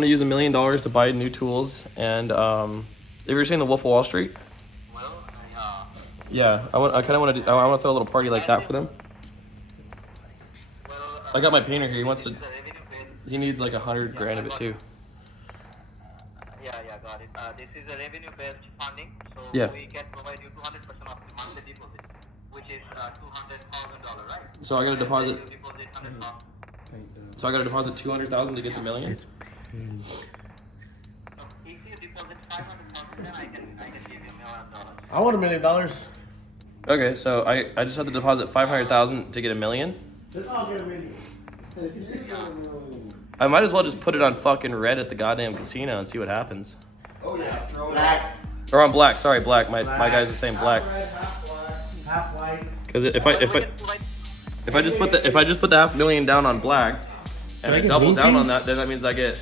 want to use $1 million to buy new tools. And have you ever seen The Wolf of Wall Street? Well, Yeah, I kind of want to throw a little party like that for them. I got my painter here. He needs like 100 grand of it too. Yeah, got it. This is a revenue-based funding, so Yeah. we can provide you 200% of the monthly deposit, which is $200,000, right? So I got to deposit. You deposit 100,000. So I got to deposit 200,000 to get the $1 million. So if you deposit 500,000, then I can give you $1 million. I want $1 million. Okay, so I just have to deposit 500,000 to get $1 million. Then I'll get $1 million. I might as well just put it on fucking red at the goddamn casino and see what happens. Oh yeah, throw it black. Or on black. Sorry, black. My guys are saying black. Half black, half white. Because if I just put the $500,000 down on black, and I double down on that, then that means I get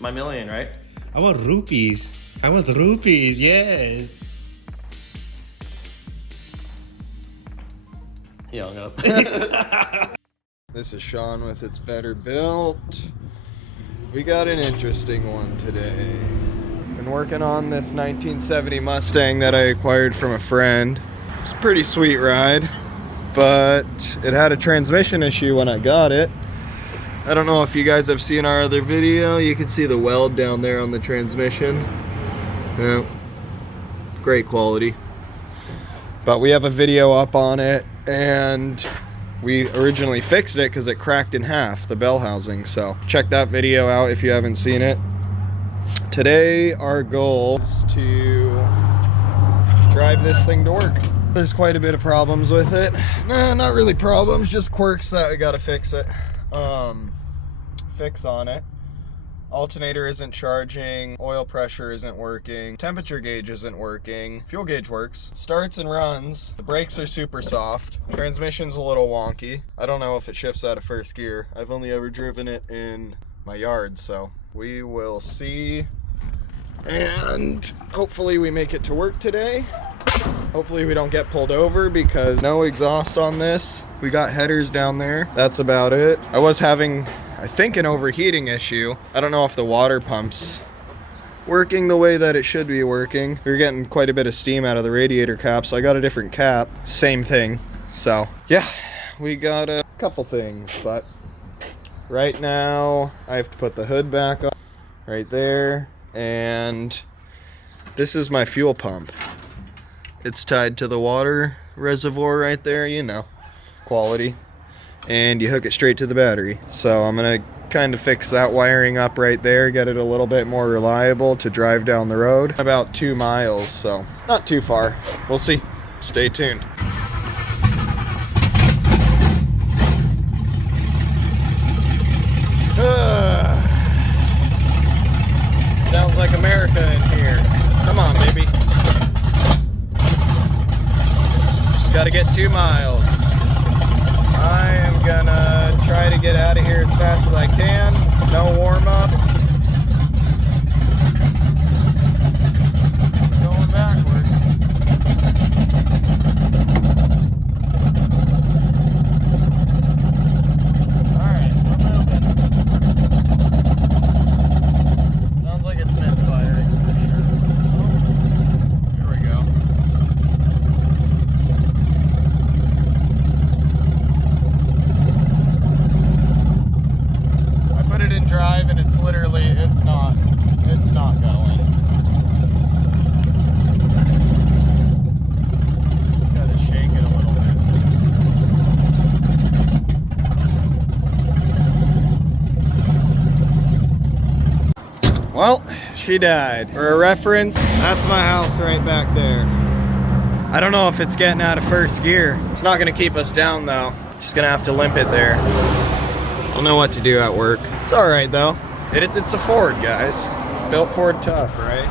my $1 million, right? I want rupees. Yes. He hung up. This is Sean with It's Better Built. We got an interesting one today. Been working on this 1970 Mustang that I acquired from a friend. It's a pretty sweet ride, but it had a transmission issue when I got it. I don't know if you guys have seen our other video. You can see the weld down there on the transmission. Yeah, great quality. But we have a video up on it, and we originally fixed it because it cracked in half, the bell housing. So check that video out if you haven't seen it. Today, our goal is to drive this thing to work. There's quite a bit of problems with it. No, not really problems, just quirks that we gotta fix it. Fix on it. Alternator isn't charging, oil pressure isn't working, temperature gauge isn't working, fuel gauge works, starts and runs, the brakes are super soft, transmission's a little wonky. I don't know if it shifts out of first gear. I've only ever driven it in my yard, so we will see. And hopefully we make it to work today. Hopefully we don't get pulled over because no exhaust on this. We got headers down there. That's about it. I was having, I think, an overheating issue. I don't know if the water pump's working the way that it should be working. We were getting quite a bit of steam out of the radiator cap, so I got a different cap. Same thing. So yeah, we got a couple things, but right now I have to put the hood back on right there. And this is my fuel pump. It's tied to the water reservoir right there, you know, quality. And you hook it straight to the battery. So I'm gonna kind of fix that wiring up right there, get it a little bit more reliable to drive down the road. About 2 miles, so not too far. We'll see. Stay tuned. Sounds like America in here. Come on, baby. Just gotta get 2 miles. I am gonna try to get out of here as fast as I can. No warm up. Going backwards. Alright, we're moving. Sounds like it's misfiring for sure. Oh, here we go. It in drive and it's literally, it's not going. Just gotta shake it a little bit. Well, she died. For a reference, that's my house right back there. I don't know if it's getting out of first gear. It's not gonna keep us down though. Just gonna have to limp it there. I'll know what to do at work. It's alright though. It's a Ford, guys. Built Ford tough, right?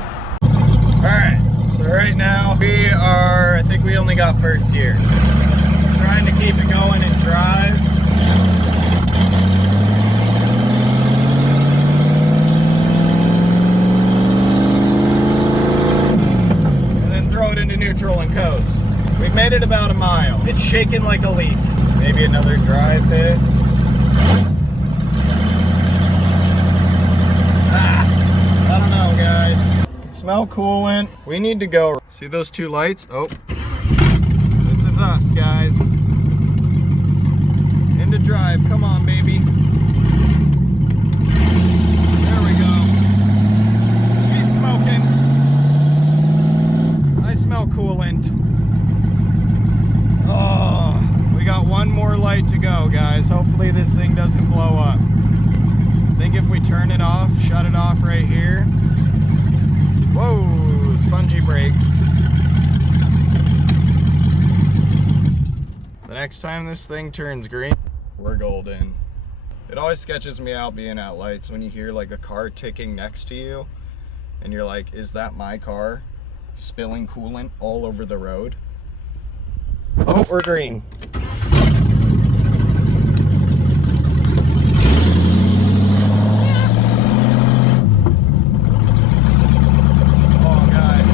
Alright, so right now I think we only got first gear. Trying to keep it going and drive. And then throw it into neutral and coast. We've made it about a mile. It's shaking like a leaf. Maybe another drive hit. Ah. Smell coolant. We need to go. See those two lights? Oh. This is us, guys. Into drive. Come on, baby. There we go. She's smoking. I smell coolant. Oh, we got one more light to go, guys. Hopefully this thing doesn't blow up. I think if we turn it off, shut it off right here. Whoa, spongy brakes. The next time this thing turns green, we're golden. It always sketches me out being at lights when you hear like a car ticking next to you and you're like, is that my car spilling coolant all over the road? Oh, we're green. Oh, guys,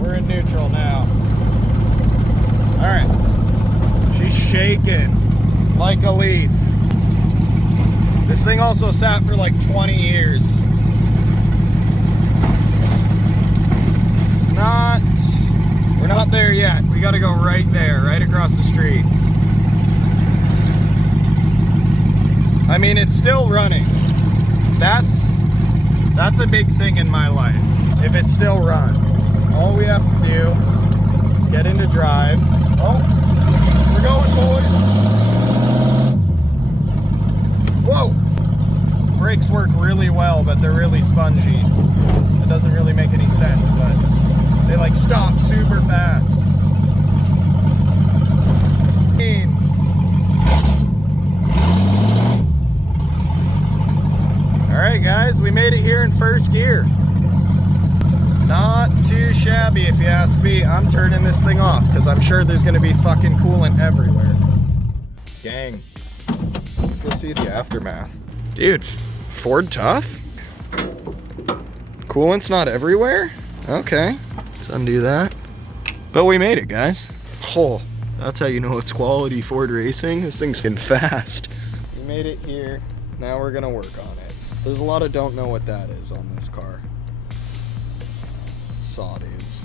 we're in neutral now. All right, she's shaking like a leaf. This thing also sat for like 20 years. We're not there yet. We gotta go right there, right across the street. I mean, it's still running. That's a big thing in my life. If it still runs, all we have to do is get into drive. Oh, we're going, boys. Whoa! Brakes work really well, but they're really spongy. It doesn't really make any sense, but they like stop super fast. Alright guys, we made it here in first gear. Not too shabby if you ask me. I'm turning this thing off because I'm sure there's going to be fucking coolant everywhere. Gang, let's go see the aftermath. Dude, Ford tough? Coolant's not everywhere? Okay, let's undo that. But we made it, guys. Oh, that's how you know it's quality Ford racing. This thing's getting fast. We made it here. Now we're gonna work on it. There's a lot of don't know what that is on this car. Saw dudes.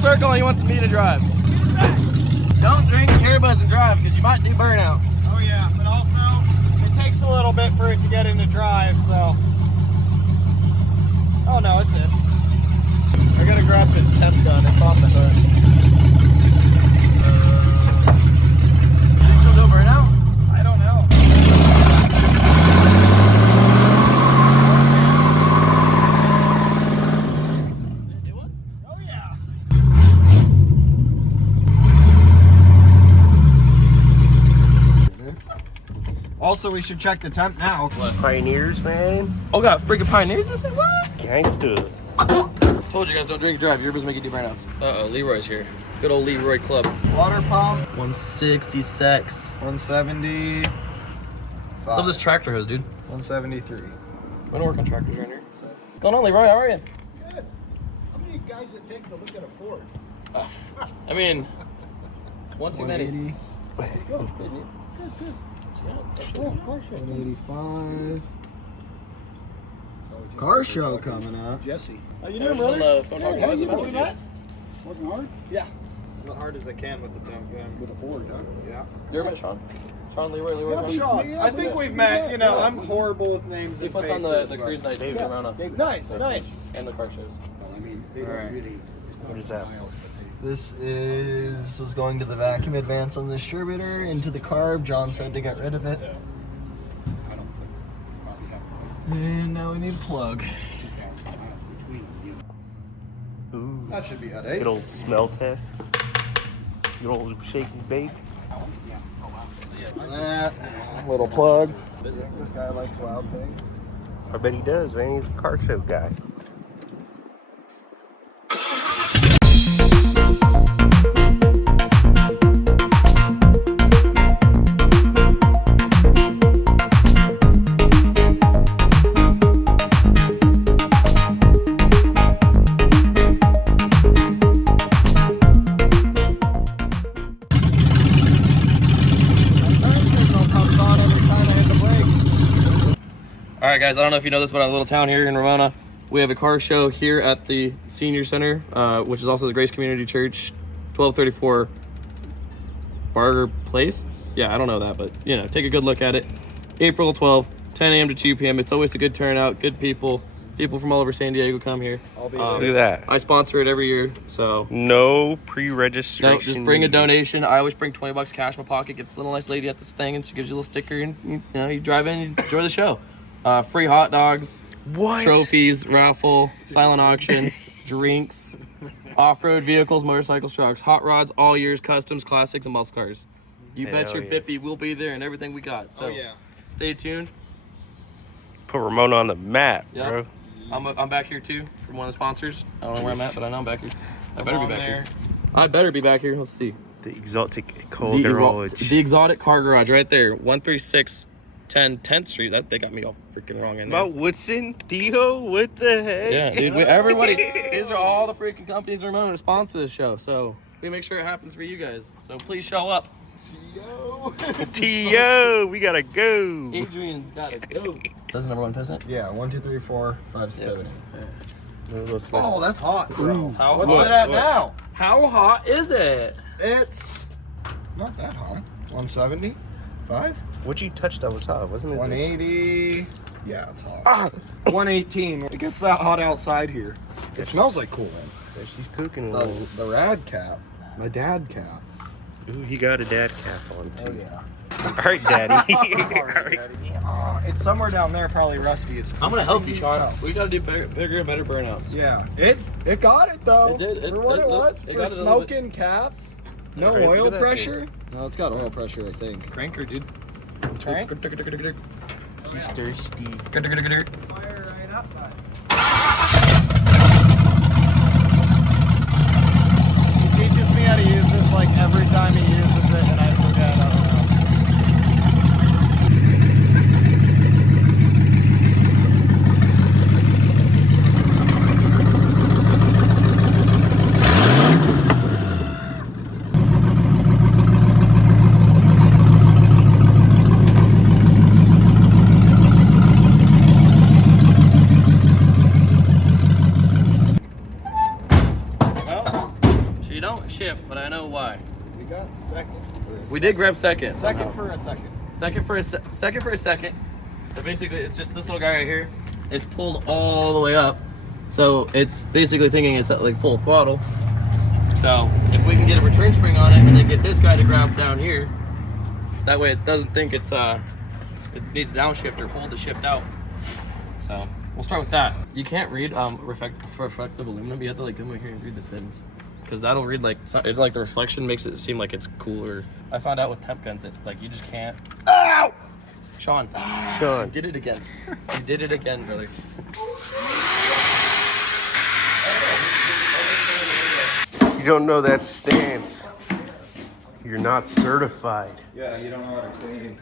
Circle, he wants me to drive. Don't drink Airbus and drive because you might do burnout. Oh yeah, but also it takes a little bit for it to get into drive, so. Oh no, it's in. I gotta grab this temp gun, it's on the hood. You think she'll do burnout? I don't know. Oh yeah. Also, we should check the temp now. Pioneers, man. Oh, got freaking Pioneers in this thing? What? Gangsta. Told you guys don't drink and drive. Yours make you do burnouts. Uh-oh, Leroy's here. Good old Leroy Club. Water pump. 166. 170. What's up with this tractor hose, dude? 173. We don't work on tractors right here. What's going on, Leroy? How are you? Good. How many guys it take to look at a Ford? I mean, one too many. 180. Oh, car show. 185. Car show coming up. Jesse. How you I was doing, just on brother? the phone Hey, talking how about you it. doing, Matt? Working hard? Yeah. As hard as I can with the temp gun. With a Ford, huh? Yeah. You ever met Sean? Sean, Leroy, Yeah, Sean? Sean. I think we've met, you know, I'm horrible with names He and puts faces. on the but- cruise night too, Corona. Nice, nice. And the car shows. Well, I mean, they All don't right. really. What is that? This was going to the vacuum advance on the distributor, into the carb. John said to get rid of it. I don't think. Probably have And now we need a plug. 2,000 miles between, you know. Ooh. That should be at Good old smell test. Good old shake and bake. That little plug. business. This guy likes loud things. I bet he does, man. He's a car show guy. All right, guys, I don't know if you know this, but in a little town here in Ramona, we have a car show here at the Senior Center, which is also the Grace Community Church, 1234 Barger Place. Yeah, I don't know that, but, you know, take a good look at it. April 12th, 10 a.m. to 2 p.m. It's always a good turnout, good people. People from all over San Diego come here. I'll be Look at that. I sponsor it every year, so... No pre-registration. No, just bring a donation. I always bring $20 cash in my pocket, get the little nice lady at this thing, and she gives you a little sticker, and, you know, you drive in and enjoy the show. Free hot dogs. What? Trophies, raffle, silent auction, drinks, off-road vehicles, motorcycles, trucks, hot rods, all years, customs, classics, and muscle cars. You bet Hell your yeah. bippy we'll be there and everything we got. So stay tuned. Put Ramona on the map, Yep. bro. I'm back here too from one of the sponsors. I don't know where I'm at, but I know I'm back here. I better be back here. I better be back here. Let's see. The exotic car garage. The exotic car garage right there, 13610 10th Street. That they got me all freaking wrong in there. Mount Woodson, Theo, what the heck? Yeah, dude. Everybody, these are all the freaking companies that are to sponsor this show. So we make sure it happens for you guys. So please show up. T.O., we gotta go. Adrian's gotta go. That's the number one piston? Yeah, 1, 2, 3, 4, 5, 7. Yeah. Oh, that's hot, bro. How What's it at now? How hot is it? It's not that hot. 170? 5? What you touched that was hot, wasn't it? 180. Yeah, it's hot. 118. It gets that hot outside here. It smells like coolant. Yeah, she's cooking a little. The rad cap. My dad cap. Ooh, he got a dad cap on too. Oh, yeah. All right, daddy. All right, Daddy. It's somewhere down there, probably rusty. I'm gonna help you, Sean. We gotta do bigger and better burnouts. Yeah. It got it, though. It did. For what it was. it For got it a little smoking cap. No All right, look oil at that pressure. No, it's got oil pressure, I think. Cranker, dude. Crank? He's thirsty. Fire right up, bud. He teaches me how to use this like every time he uses it, and I forget. I don't know. Well, she don't shift, but I know why. We got second. We did grab second. Second for a second. Second for a second. So basically, it's just this little guy right here. It's pulled all the way up, so it's basically thinking it's at like full throttle. So if we can get a return spring on it and then get this guy to grab down here, that way it doesn't think it needs downshift or hold the shift out. So we'll start with that. You can't read reflective aluminum. You have to like come over here and read the fins, because that'll read like it's like the reflection makes it seem like it's cooler. I found out with temp guns that like you just can't. Ow! Sean. Sean. You did it again. You did it again, brother. You don't know that stance. You're not certified. Yeah, you don't know how to clean.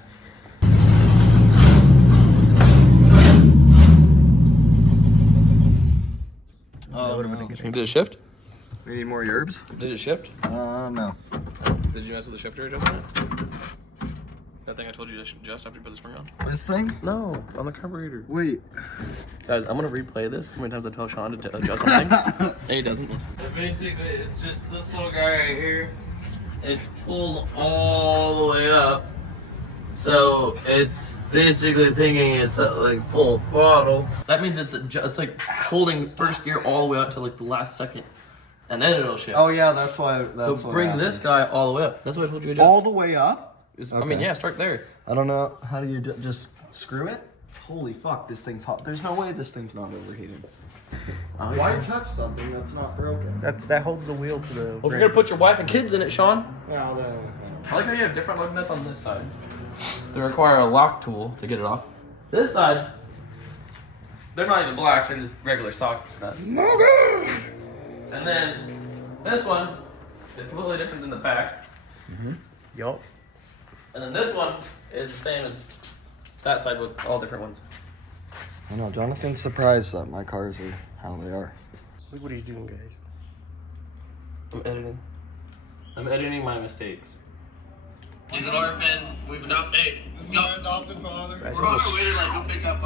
Oh, no. Did it shift? We need more yerbs? Did it shift? No. Did you mess with the shifter adjustment? That thing I told you to adjust after you put the spring on? This thing? No, on the carburetor. Wait. Guys, I'm gonna replay this. How many times I tell Sean to adjust something? And he doesn't listen. Basically, it's just this little guy right here. It's pulled all the way up. So it's basically thinking it's at like full throttle. That means it's like holding first gear all the way up to like the last second. And then it'll shift. Oh yeah, that's why. So bring this guy all the way up. That's what I told you to do. all the way up. I mean, yeah, start there. I don't know. How do you just screw it? Holy fuck, this thing's hot. There's no way this thing's not overheating. Why touch something that's not broken? That holds the wheel to the. Well, if you're gonna put your wife and kids in it, Sean. Well, then. I like how you have different lug nuts on this side. they require a lock tool to get it off. This side, they're not even black, they're just regular sock nuts. And then this one is completely different than the back. Yup. And then this one is the same as that side with all different ones. I know, Jonathan's surprised that my cars are how they are. Look what he's doing, guys. I'm editing my mistakes. He's an orphan. We've adopted. Hey, This is my adopted father. we're on our way to like go pick up.